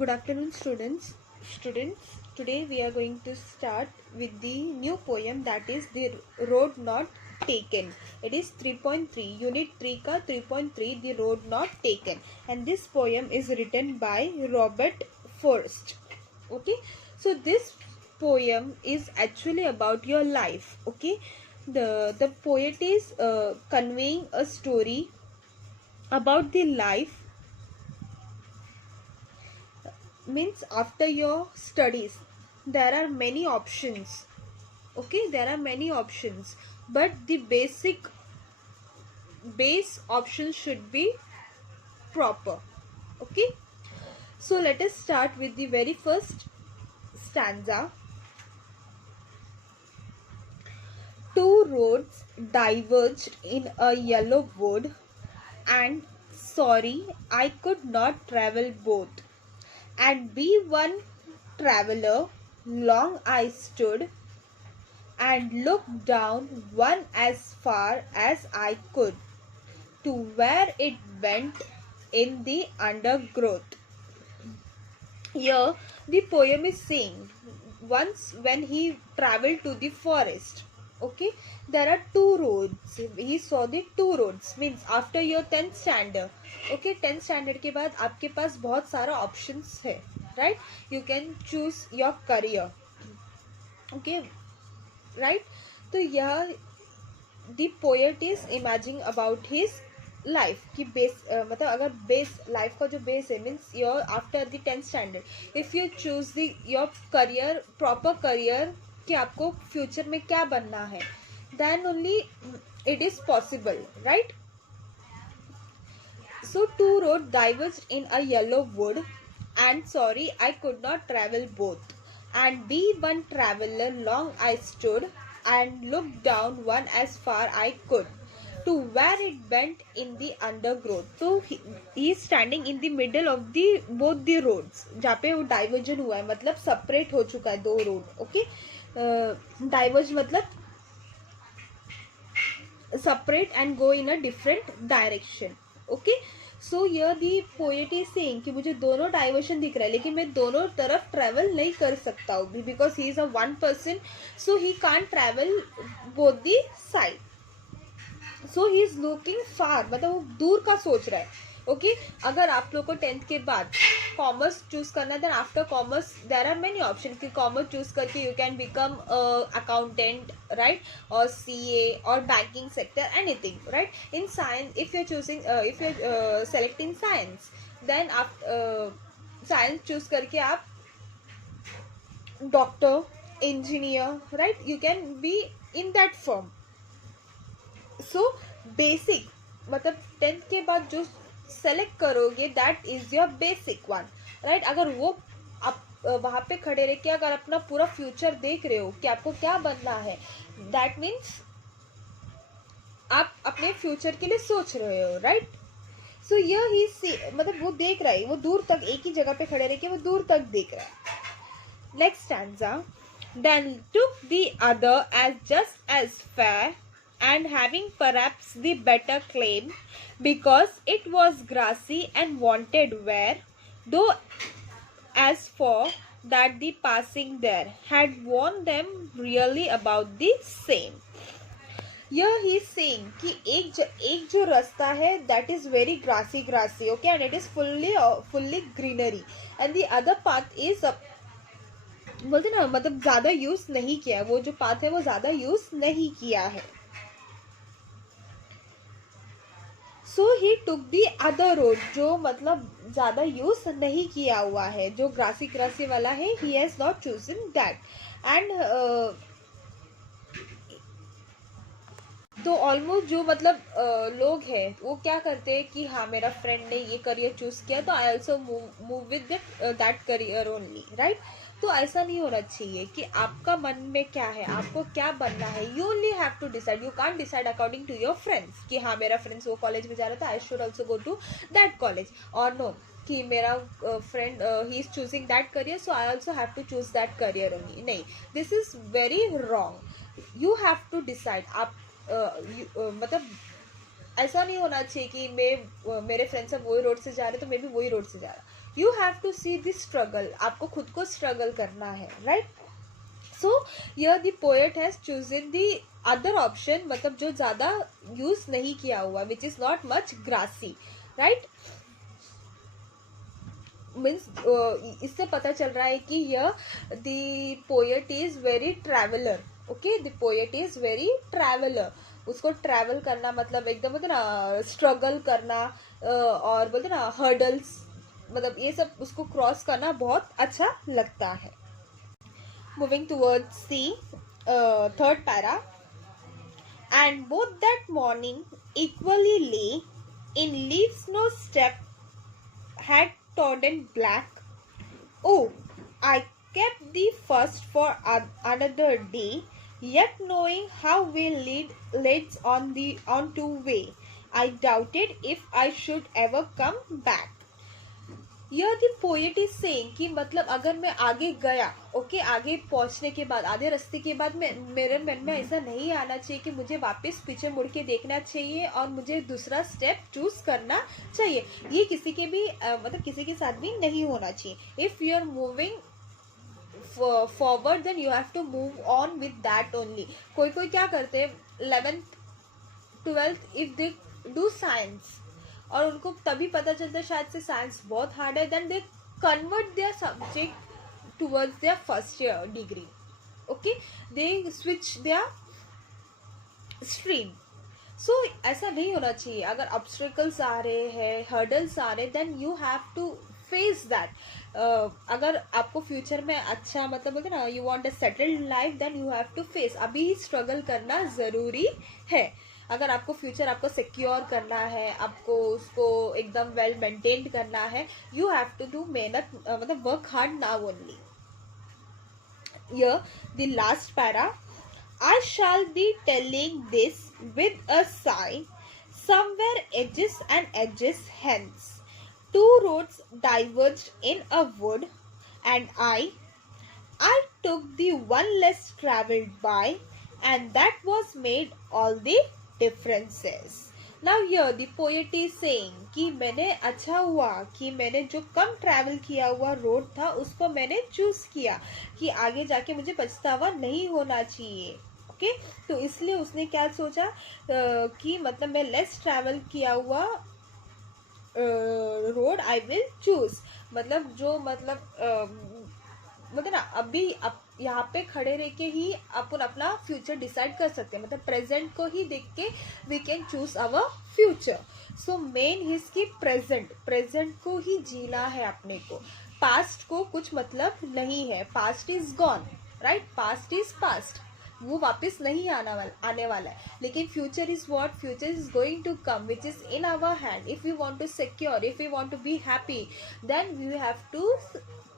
Good afternoon, students. Today we are going to start with the new poem, that is The Road Not Taken. It is 3.3, Unit 3 ka 3.3, The Road Not Taken. And this poem is written by Robert Frost. Okay, so this poem is actually about your life. Okay, the poet is conveying a story about the life, means after your studies there are many options. Okay, there are many options, but the base option should be proper. Okay, so let us start with the very first stanza. Two roads diverged in a yellow wood, and sorry I could not travel both. And be one traveler, long I stood and looked down one as far as I could, to where it went in the undergrowth. Here the poem is saying, once when he traveled to the forest, okay, there are two roads. He saw the two roads, means after your 10th standard, okay, 10th standard के बाद आपके पास बहुत सारा options है, right? You can choose your career, okay, right? तो यह the poet is imagining about his life की base, मतलब अगर बेस लाइफ का जो बेस है, means your after the 10th standard if you choose the your career, proper career, कि आपको फ्यूचर में क्या बनना है, then only it is possible, right? So two roads diverged in a yellow wood, and sorry I could not travel both. And be one traveler long I stood, and looked down one as far I could, to where it bent in the undergrowth. So he is standing in the middle of the both the roads, जहाँ पे वो diversion हुआ है, मतलब separate हो चुका है दो road. Okay, diverge मतलब separate and go in a different direction. Okay, so here the poet is saying कि मुझे दोनों डाइवर्शन दिख रहा है, लेकिन मैं दोनों तरफ ट्रेवल नहीं कर सकता हूँ, because he is a one person, so he can't travel both the side. So he is looking far, मतलब वो दूर का सोच रहा है. ओके, अगर आप लोग को 10th के बाद कॉमर्स चूज करना है, then after commerce there are many option. कि कॉमर्स चूज करके you can become accountant, right, और सीए और banking sector, anything, right. In science if you choosing, if you selecting science, then आप science choose करके आप doctor, engineer, right, you can be in that form. So basic मतलब 10th के बाद जो select करोगे that is your basic one, right. अगर वो आप वहाँ पे खड़े रह के अगर अपना पूरा फ्यूचर देख रहे हो कि आपको क्या बनना है, दैट मीन्स आप अपने फ्यूचर के लिए सोच रहे हो, राइट. सो ये ही मतलब वो देख रहा है, वो दूर तक एक ही जगह पे खड़े रह के वो दूर तक देख रहा है. Next stanza. Then took the other as just as fair, and having perhaps the better claim, because it was grassy and wanted wear, though as for that the passing there had warned them really about the same. Here he is saying कि एक जो रास्ता है that is very grassy, okay, and it is fully greenery, and the other path is बोलते ना, मतलब ज़्यादा use नहीं किया, वो जो पाथ है वो ज़्यादा यूज नहीं किया है. सो ही टुक दी अदर रोड, जो मतलब ज़्यादा यूज नहीं किया हुआ है, जो ग्रासी वाला है, he has not chosen that. And तो ऑलमोस्ट जो मतलब लोग हैं वो क्या करते हैं कि हाँ मेरा फ्रेंड ने ये करियर चूज किया तो I also move with that career only, right. तो ऐसा नहीं होना चाहिए कि आपका मन में क्या है, आपको क्या बनना है, you only have to decide. You can't decide according to your friends कि हाँ मेरा फ्रेंड्स वो कॉलेज में जा रहा था, I should also go to that college, और नो कि मेरा friend he is choosing that career so I also have to choose that career only. नहीं, this is very wrong. You have to decide. आप मतलब ऐसा नहीं होना चाहिए कि मैं मेरे फ्रेंड सब वही रोड से जा रहे तो मैं भी वही रोड से जा रहा. You have to see the struggle, आपको खुद को स्ट्रगल करना है, right. So here the poet has chosen the other option, मतलब जो ज्यादा यूज नहीं किया हुआ, which is not much grassy, right. Means इससे पता चल रहा है कि यह the poet is very traveller. Okay, the poet is very traveller. उसको ट्रैवल करना मतलब एकदम बोलते ना स्ट्रगल करना, और बोलते ना हर्डल्स, मतलब ये सब उसको क्रॉस करना बहुत अच्छा लगता है. Moving towards the third para. And both that morning equally lay in leaves no step had trodden black. Oh, I kept the first for another day, yet knowing how we leads on to way, I doubted if I should ever come back. यह the poet is saying कि मतलब अगर मैं आगे गया, okay, आगे पहुंचने के बाद, आधे रास्ते के बाद मेरे मन में ऐसा नहीं आना चाहिए कि मुझे वापस पीछे मुड़ के देखना चाहिए और मुझे दूसरा स्टेप चूज करना चाहिए. ये किसी के भी मतलब किसी के साथ भी नहीं होना चाहिए. If you are moving forward then you have to move on with that only. कोई कोई क्या करते हैं 11th 12th if they do science, और उनको तभी पता चलता है शायद से साइंस बहुत हार्ड है, then they convert their subject towards their first year degree. Okay, they switch their stream. So ऐसा नहीं होना चाहिए. अगर ऑब्स्टिकल्स आ रहे हैं, हर्डल्स आ रहे, then you have to face that. अगर आपको फ्यूचर में अच्छा मतलब बोलते ना you want a settled life, then you have to face. अभी ही स्ट्रगल करना जरूरी है. अगर आपको फ्यूचर आपको सिक्योर करना है, आपको उसको एकदम वेल मेंटेन करना है, यू हैव टू डू मेहनत, मतलब work hard now only. Here the last para. I shall be telling this with a sigh, somewhere edges and edges hence. Two roads diverged in a wood, and I took the one less travelled by, and that was made all the differences. Now here the poet is saying कि मैंने अच्छा हुआ कि मैंने जो कम travel किया हुआ road था उसको मैंने चूज किया, कि आगे जाके मुझे पछतावा नहीं होना चाहिए. ओके, तो इसलिए उसने क्या सोचा कि मतलब मैं लेस ट्रैवल किया हुआ रोड आई विल चूज. मतलब जो मतलब ना अभी यहाँ पे खड़े रह के ही अपन अपना फ्यूचर डिसाइड कर सकते हैं. मतलब प्रेजेंट को ही देख के we can choose our future. So main his की प्रेजेंट को ही जीना है अपने को. पास्ट को कुछ मतलब नहीं है. Past is gone, right. Past is past, वो वापस नहीं आने वाला है. लेकिन future is what, future is going to come which is in our hand. If you want to secure, if you want to be happy, then we have to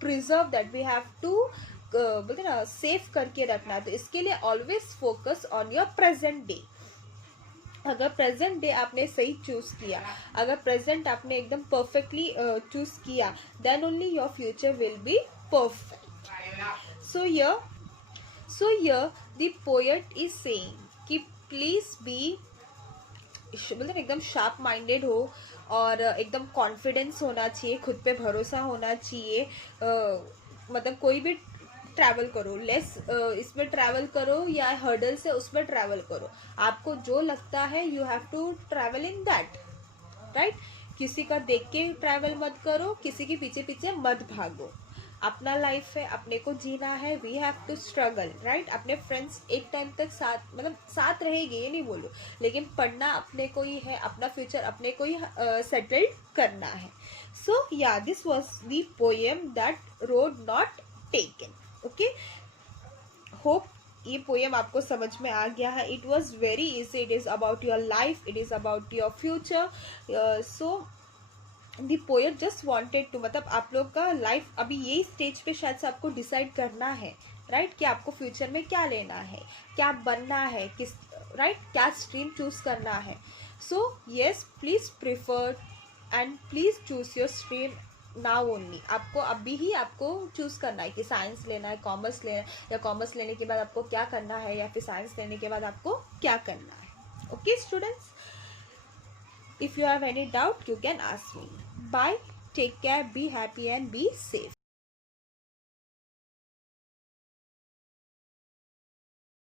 preserve that, we have to बोलते ना save करके रखना. तो इसके लिए always focus on your present day. अगर present day आपने सही चूज किया, अगर प्रेजेंट आपने एकदम परफेक्टली चूज किया, then only your future will be perfect. So here the poet is saying कि प्लीज बी बोलते एकदम शार्प माइंडेड हो, और एकदम कॉन्फिडेंस होना चाहिए, खुद पे भरोसा होना चाहिए. मतलब कोई भी ट्रैवल करो, लेस इसमें ट्रैवल करो या हर्डल से उसमें ट्रैवल करो, आपको जो लगता है you have to travel in that, right. किसी का देख के ट्रैवल मत करो, किसी के पीछे पीछे मत भागो. अपना लाइफ है, अपने को जीना है. We have to struggle, right. अपने फ्रेंड्स एक टाइम तक साथ मतलब साथ रहेंगे, ये नहीं बोलो, लेकिन पढ़ना अपने को ही है, अपना फ्यूचर अपने को ही सेटल्ड करना है. सो या this was the poem that road not taken. Okay, hope ये पोएम आपको समझ में आ गया है. It was very easy. It is about your life, it is about your future. So the poet just wanted to, मतलब आप लोग का लाइफ अभी यही स्टेज पे शायद से आपको डिसाइड करना है, राइट, कि आपको फ्यूचर में क्या लेना है, क्या बनना है, किस राइट, क्या स्ट्रीम चूज करना है. So yes, please prefer and please choose your stream now only. आपको अभी ही आपको चूज करना है कि साइंस लेना है, कॉमर्स लेना है, या कॉमर्स लेने के बाद आपको क्या करना है, या फिर साइंस लेने के बाद आपको क्या करना है. Okay students, if you have any doubt you can ask me. Bye. Take care, be happy and be safe.